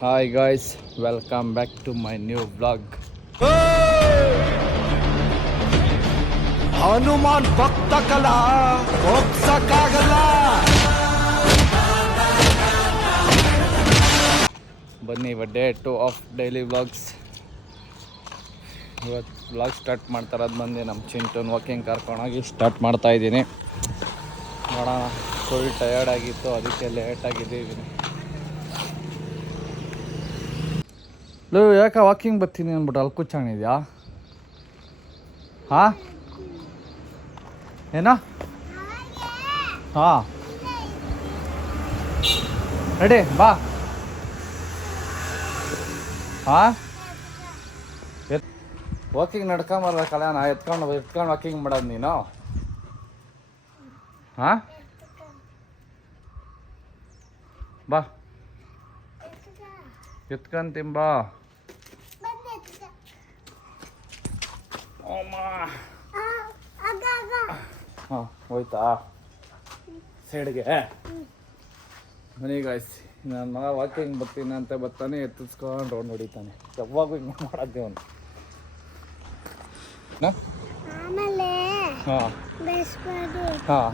Hi guys, welcome back to my new vlog. Hanuman ಭಕ್ತ ಕಲಾ ಹೋಗ್ಸಕ್ಕಾಗಲ್ಲ. ಬನ್ನಿ ಇವತ್ತು ಡೇ 2 ಆಫ್ ಡೈಲಿ ವ್ಲಾಗ್ಸ್. ಇವತ್ತು ವ್ಲಾಗ್ ಸ್ಟಾರ್ಟ್ ಮಾಡ್ತಾರದು ಬಂದು ನಮ್ಮ ಚಿಂಟುನ್ ವಾಕಿಂಗ್ ಕರ್ಕೊಂಡೋಗಿ ಸ್ಟಾರ್ಟ್ ಮಾಡ್ತಾ ಇದ್ದೀನಿ. ನೋಡೋಣ, ಫುಲ್ ಟಯರ್ಡ್ ಆಗಿತ್ತು, ಅದಕ್ಕೆ ಲೇಟಾಗಿದ್ದೀವಿ. ಯಾಕೆ ವಾಕಿಂಗ್ ಬರ್ತೀನಿ ಅಂದ್ಬಿಟ್ಟು ಅಲ್ಲಿ ಕೂಚಾಣಿದ್ಯಾ? ಹಾಂ ಏನೋ ಹಾಂ ರೆಡಿ ಬಾ. ಹಾಂ ವಾಕಿಂಗ್ ನಡ್ಕೊಂಬರ್ಬೇಕಲ್ಲ, ನಾ ಎತ್ಕೊಂಡು ವಾಕಿಂಗ್ ಮಾಡೋದು ನೀನು. ಹಾಂ ಬಾ ಎತ್ಕೊಂತೀನಿ ಬಾ. ಹಾಂ ಹೋಯ್ತಾ ಸೈಡ್ಗೆ? ಮನೆ ಗಾಯ್ಸ್, ನನ್ನ ಮಗ ವಾಕಿಂಗ್ ಬರ್ತೀನಿ ಅಂತ ಬರ್ತಾನೆ, ಎತ್ತಿಸ್ಕೊಂಡು ರೌಂಡ್ ಹೊಡಿತಾನೆ. ಯಾವಾಗೂ ಹಿಂಗೆ ಮಾಡೋದು ಅವನು. ಹಾಂ ಹಾಂ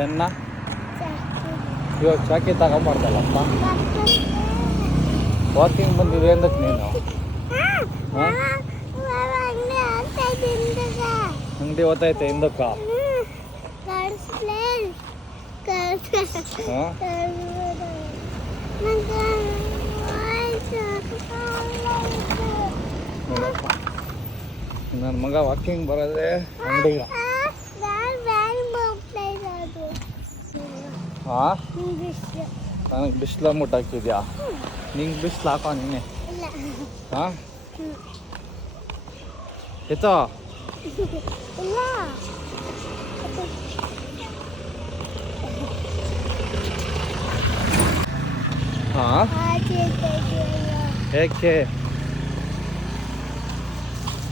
ಏನ ಇವಾಗ ಚಾಕಿ ತಗೊಂಬಾರ್ದಲ್ಲಪ್ಪ. ವಾಕಿಂಗ್ ಬಂದಿದೆ ಅಂದಕ್ಕೆ ನೀನು ಹಾಂ ಅಂಗಡಿ ಓದ್ತೈತೆ ಹಿಂದಕ್ಕ. ನನ್ನ ಮಗ ವಾಕಿಂಗ್ ಬರೋದೇ ಅಂಗಡಿಗೆ. ಹಾಂ ನನಗೆ ಬಿಸಿಲು ಮುಟ್ಟು ಹಾಕಿದ್ಯಾ? ನಿಂಗೆ ಬಿಸಿಲು ಹಾಕೋ ನೀನೆ. ಹಾಂ ಎತ್ತೋ ಹಾಂ ಏಕೆ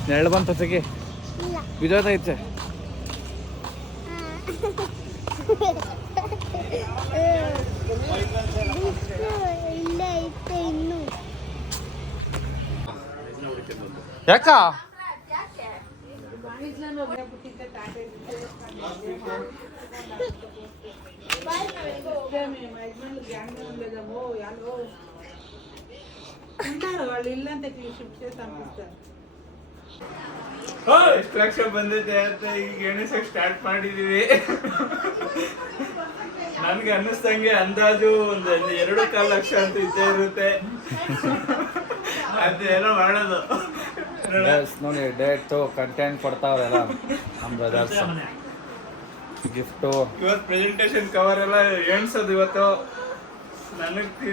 ನೆರಳು ಬಂತ ತೆಗಿ, ಬಿದ್ದೋದೈತೆ. ಯಾಕ ಎಷ್ಟು ಲಕ್ಷ ಬಂದಿದೆ ಅಂತ ಈಗ ಎಣಿಸಕ್ ಸ್ಟಾರ್ಟ್ ಮಾಡಿದೀವಿ. ನನ್ಗೆ ಅನ್ನಿಸ್ದಂಗೆ ಅಂದಾಜು ಒಂದು 2.25 ಲಕ್ಷ ಅಂತ ಇದ್ದೇ ಇರುತ್ತೆ. ಅದೇನೋ ಮಾಡೋದು ನೋಡಿ. ಡೇಟು ಕಂಟೆಂಟ್ ಕೊಡ್ತಾವ್ರೆಲ್ಲ ನಮ್ಮ ಬ್ರದರ್ಸ್. ಗಿಫ್ಟು ಇವತ್ತು ಪ್ರೆಸೆಂಟೇಶನ್ ಕವರ್ ಎಲ್ಲ ಎಣ್ಸೋದು. ಇವತ್ತು ನನಗೆ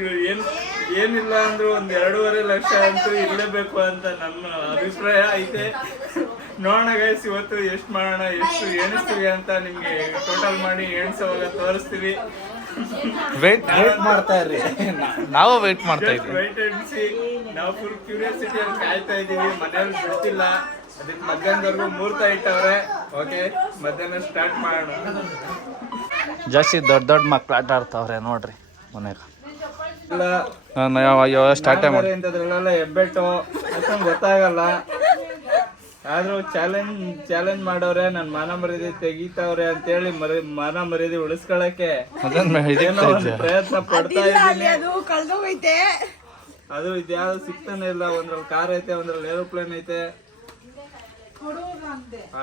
ಏನಿಲ್ಲ ಅಂದ್ರೂ ಒಂದು 2.5 ಲಕ್ಷ ಅಂತೂ ಇರಲೇಬೇಕು ಅಂತ ನಮ್ಮ ಅಭಿಪ್ರಾಯ ಐತೆ. ನೋಡೋಣ ಗೈಸ್, ಇವತ್ತು ಎಷ್ಟು ಮಾಡೋಣ, ಎಷ್ಟು ಎಣಿಸ್ತೀವಿ ಅಂತ ನಿಮ್ಗೆ ಟೋಟಲ್ ಮಾಡಿ ಎಣ್ಸೋವಾಗ ತೋರಿಸ್ತೀವಿ. ವೇಟ್ ಮಾಡ್ತಾ ಇರ್ರಿ, ನಾವು ವೇಟ್ ಮಾಡ್ತಾ ಇದ್ದೀವಿ. ವೇಟ್ ಎಣಿಸಿ ನಾವು ಫುಲ್ ಕ್ಯೂರಿಯಾಸಿಟಿ ಅಂತ ಕಾಯ್ತಾ ಇದ್ದೀವಿ. ಮನೇಲಿ ಬಿಡ್ತಿಲ್ಲ, ಅದಕ್ಕೆ ಮಧ್ಯಾಹ್ನದವರೆಗೂ ಮುಹೂರ್ತ ಇಟ್ಟವ್ರೆ. ಓಕೆ, ಮಧ್ಯಾಹ್ನ ಸ್ಟಾರ್ಟ್ ಮಾಡೋಣ. ಜಾಸ್ತಿ ದೊಡ್ಡ ಮಕ್ಳು ಆಟ ಆಡ್ತಾವ್ರೆ ನೋಡ್ರಿ ಮನೆಗೆ. ಸ್ಟಾರ್ಟ್ ಮಾಡಿ ಇಂಥದ್ರಲ್ಲೆಲ್ಲ ಹೆಬ್ಬೆಟ್ಟು ಅಷ್ಟೊಂದು ಗೊತ್ತಾಗಲ್ಲ. ಆದ್ರೂ ಚಾಲೆಂಜ್ ಮಾಡೋರೆ, ನನ್ನ ಮಾನ ಮರ್ಯಾದೆ ತೆಗಿತಾವ್ರೆ ಅಂತೇಳಿ ಮಾನ ಮರ್ಯಾದೆ ಉಳಿಸ್ಕೊಳಕ್ಕೆ ಪ್ರಯತ್ನ ಪಡ್ತಾ ಇದ್ದೀನಿ. ಅದು ಇದ್ಯಾವ್ದು ಸಿಗ್ತಾನೆ ಇಲ್ಲ. ಒಂದ್ರಲ್ಲಿ ಕಾರ್ ಐತೆ, ಒಂದ್ರಲ್ಲಿ ಏರೋಪ್ಲೇನ್ ಐತೆ.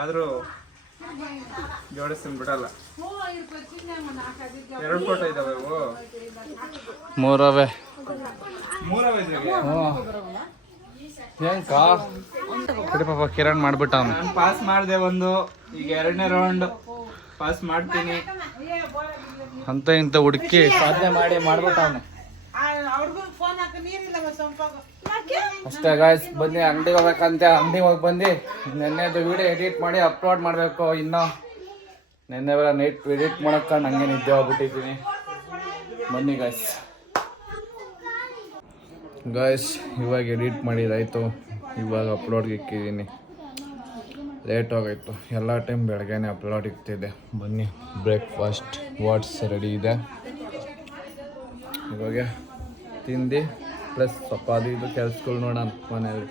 ಆದ್ರೂ ಜೋಡಿಸ್ತೀನಿ ಬಿಡಲ್ಲ. 2 ಫೋಟೋ ಇದಾವೆ ಇವು. ಮೂರವೇ ಕಡಿ ಪಾಪ ಕಿರಣ್ ಮಾಡ್ಬಿಟ್ಟ. ನಾನು ಪಾಸ್ ಮಾಡಿದೆ ಒಂದು, ಈಗ 2ನೇ ರೌಂಡ್ ಪಾಸ್ ಮಾಡ್ತೀನಿ ಅಂತ ಇಂತ ಹುಡುಕಿ ಸಾಧನೆ ಮಾಡ್ಬಿಟ್ಟ ಅವನು. ಅಷ್ಟೇ ಗಾಯ್ಸ್, ಬನ್ನಿ ಅಂಗಡಿಗೆ ಹೋಗ್ಬೇಕಂತೆ. ಅಂಗಡಿಗೆ ಹೋಗಿ ಬಂದು ನೆನ್ನೆದು ವಿಡಿಯೋ ಎಡಿಟ್ ಮಾಡಿ ಅಪ್ಲೋಡ್ ಮಾಡಬೇಕು. ಇನ್ನೂ ನೆನ್ನೆ ನೈಟ್ ಎಡಿಟ್ ಮಾಡೋಕ್ಕೆ ನಂಗೆ ನಿದ್ದೆ ಹೋಗ್ಬಿಟ್ಟಿದ್ದೀನಿ. ಬನ್ನಿ ಗಾಯ್ಸ್ ಇವಾಗ ಎಡಿಟ್ ಮಾಡಿದಾಯಿತು, ಇವಾಗ ಅಪ್ಲೋಡ್ಗೆ ಇಕ್ಕಿದ್ದೀನಿ. ಲೇಟ್ ಆಗೋಯ್ತು, ಎಲ್ಲ ಟೈಮ್ ಬೆಳಗ್ಗೆನೇ ಅಪ್ಲೋಡ್ ಇಕ್ತಿದ್ದೆ. ಬನ್ನಿ, ಬ್ರೇಕ್ಫಾಸ್ಟ್ ವಾಟ್ಸ್ ರೆಡಿ ಇದೆ. ಇವಾಗ ತಿಂದು ಪ್ಲಸ್ ಸ್ವಲ್ಪ ಅದು ಇದು ಕೆಲ್ಸಗಳು ನೋಡೋಣ ಮನೆಯಲ್ಲಿ.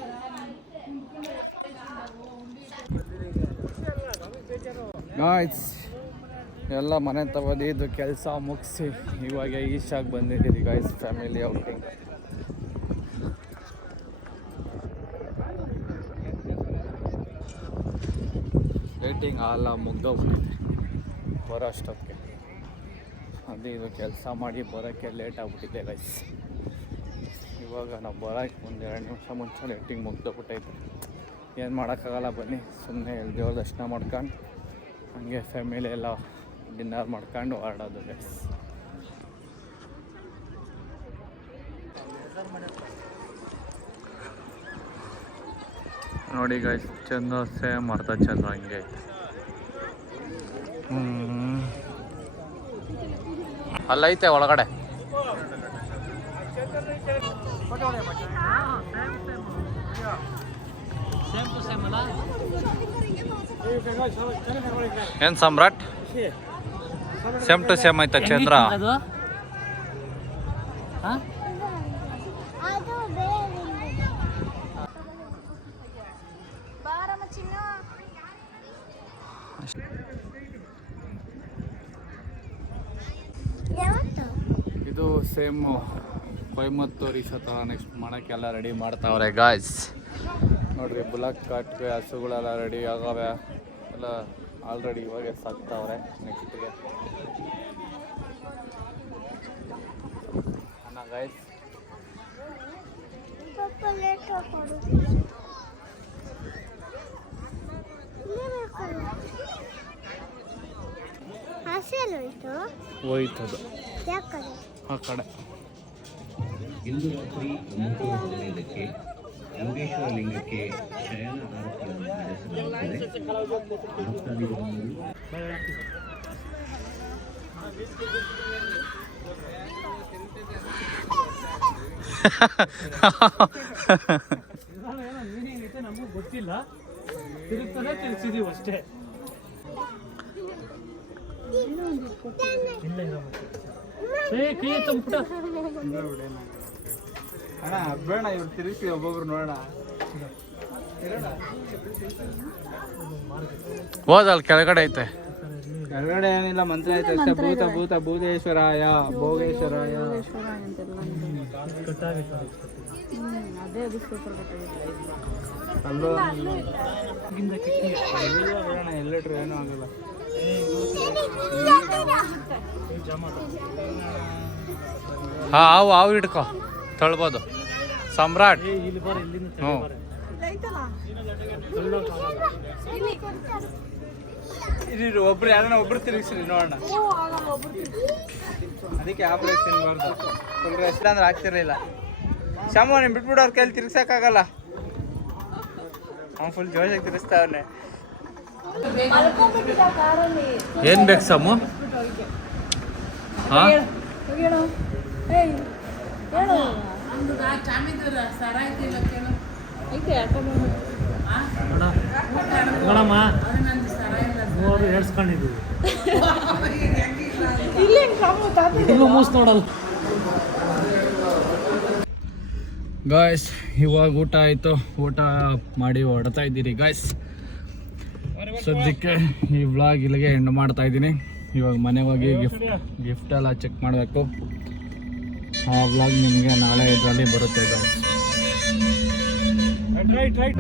ಗಾಯ್ಸ್ ಎಲ್ಲ ಮನೆ ತಗೋದು ಕೆಲಸ ಮುಗಿಸಿ ಇವಾಗ ಈಶಾಗಿ ಬಂದಿದ್ದೀವಿ ಗಾಯ್ಸ್, ಫ್ಯಾಮಿಲಿ ಔಟಿಂಗ್. ವೇಟಿಂಗ್ ಹಾಲ ಮುಗ್ದೋಗ್ಬಿಟ್ಟಿದೆ ಬರೋ ಅಷ್ಟೊತ್ತಿಗೆ. ಅದು ಇದು ಕೆಲಸ ಮಾಡಿ ಬರೋಕ್ಕೆ ಲೇಟ್ ಆಗಿಬಿಟ್ಟಿದೆ ಗೈಸ್. ಇವಾಗ ನಾವು ಬರೋಕ್ಕೆ ಒಂದು 2 ನಿಮಿಷ ಮುಂಚೆ ವೇಟಿಂಗ್ ಮುಗ್ದೋಗ್ಬಿಟ್ಟೈತೆ. ಏನು ಮಾಡೋಕ್ಕಾಗಲ್ಲ, ಬನ್ನಿ ಸುಮ್ಮನೆ ದೇವ್ರ ದರ್ಶನ ಮಾಡ್ಕೊಂಡು ಹಂಗೆ ಫ್ಯಾಮಿಲಿ ಎಲ್ಲ ಡಿನ್ನರ್ ಮಾಡ್ಕೊಂಡು ಹೊರಡೋದು ಗೈಸ್. ನೋಡಿ ಗೈಸ್, ಚಂದ್ರ ಸೇಮ್ ಅರ್ಧ ಚಂದ್ರ ಹಂಗೆ ಐತೆ. ಅಲ್ಲೈತೆ ಒಳಗಡೆ. ಏನ್ ಸಮ್ರಾಟ್ ಸೇಮ್ ಟು ಸೇಮ್ ಐತೆ ಚಂದ್ರ. ಇದು ಸೇಮ್ ಕೊಯಮತ್ತೂರು ಈ ಸತ ನೆಕ್ಸ್ಟ್ ಮಾಡೋಕ್ಕೆಲ್ಲ ರೆಡಿ ಮಾಡ್ತಾವ್ರೆ ಗಾಯ್ಸ್. ನೋಡ್ರಿ ಬುಲಕ್ ಕಾಟ್ಗೆ ಹಸುಗಳೆಲ್ಲ ರೆಡಿ ಆಗವೆ, ಎಲ್ಲ ಆಲ್ರೆಡಿ ಇವಾಗ ಸಾಕ್ತಾವ್ರೆ. ನೆಕ್ಸ್ಟ್ಗೆ ಅಣ್ಣ ಗಾಯ್ಸ್, ಹೋಯ್ತದು ಆ ಕಡೆ. ಇಂದು ರಾತ್ರಿ 9:15ಕ್ಕೆ ಯೋಗೇಶ್ವರ ಲಿಂಗಕ್ಕೆ ಶಯನ ಆರತಿಯನ್ನು ನಡೆಸಲಾಗುತ್ತದೆ. ಭಕ್ತಾದಿಗಳು ನಮಗೂ ಗೊತ್ತಿಲ್ಲ, ತಿರುಗ್ತಾನೆ ತಿರುಗಿಸಿದೀವಿ ಅಷ್ಟೇ. ಅಣ್ಣ ಬೇಡ, ಇವ್ರು ತಿರುಗಿಸಿ ಒಬ್ಬೊಬ್ರು ನೋಡೋಣ. ಹೋದಲ್ ಕೆಳಗಡೆ ಐತೆ. ಕೆಳಗಡೆ ಏನಿಲ್ಲ, ಮಂತ್ರ ಐತೆ ಅಷ್ಟೇ. ಭೂತ ಭೂತ ಭೂತೇಶ್ವರಾಯ ಭೋಗೇಶ್ವರಾಯ. ಅಲ್ಲೋ ಎಲ್ಲಟ್ರು ಏನೂ ಆಗಲ್ಲ. ಹಾವು ಹಿಡ್ಕೊ ತೊಳ್ಬೋದು ಸಮ್ರಾಟ್. ಹ್ಞೂ ಒಬ್ರು ಯಾರನ್ನ ಒಬ್ರು ತಿರುಗಿಸ್ರಿ ನೋಡೋಣ. ಅದಕ್ಕೆ ಆಪರೇಷನ್ ತಿನ್ಬಾರ್ದು. ಫುಲ್ ರೆಸ್ಟ್ ಅಂದ್ರೆ ಆಗ್ತಿರ್ಲಿಲ್ಲ. ಶಾಮು ನೀನು ಬಿಟ್ಬಿಡು, ಅವ್ರ ಕೈಲಿ ತಿರ್ಗ್ಸಕ್ಕಾಗಲ್ಲ. ಅವ್ನು ಫುಲ್ ಜೋಶಾಗಿ ತಿರ್ಗಿಸ್ತಾವನೆ. ಏನು ಬೇಕು ಸಮು? ಹಾಂ ನೋಡಮ್ಮ, 3 ಹೇಳ್ಸ್ಕೊಂಡಿದ್ದೀವಿ. ಮೂಸ್ ನೋಡಲ್ಲ ಗಾಯ್ಸ್. ಇವಾಗ ಊಟ ಆಯಿತು, ಊಟ ಮಾಡಿ ಹೊಡ್ತಾ ಇದ್ದೀರಿ ಗಾಯ್ಸ್. ಸದ್ಯಕ್ಕೆ ಈ ವ್ಲಾಗ್ ಇಲ್ಲಿಗೆ ಎಂಡ್ ಮಾಡ್ತಾ ಇದ್ದೀನಿ. ಇವಾಗ ಮನೆಗೆ ಹೋಗಿ ಗಿಫ್ಟ್ ಎಲ್ಲ ಚೆಕ್ ಮಾಡಬೇಕು. ಆ ವ್ಲಾಗ್ ನಿಮಗೆ ನಾಳೆ ಇದರಲ್ಲಿ ಬರುತ್ತೆ ಗಾಯ್ಸ್. ರೈಟ್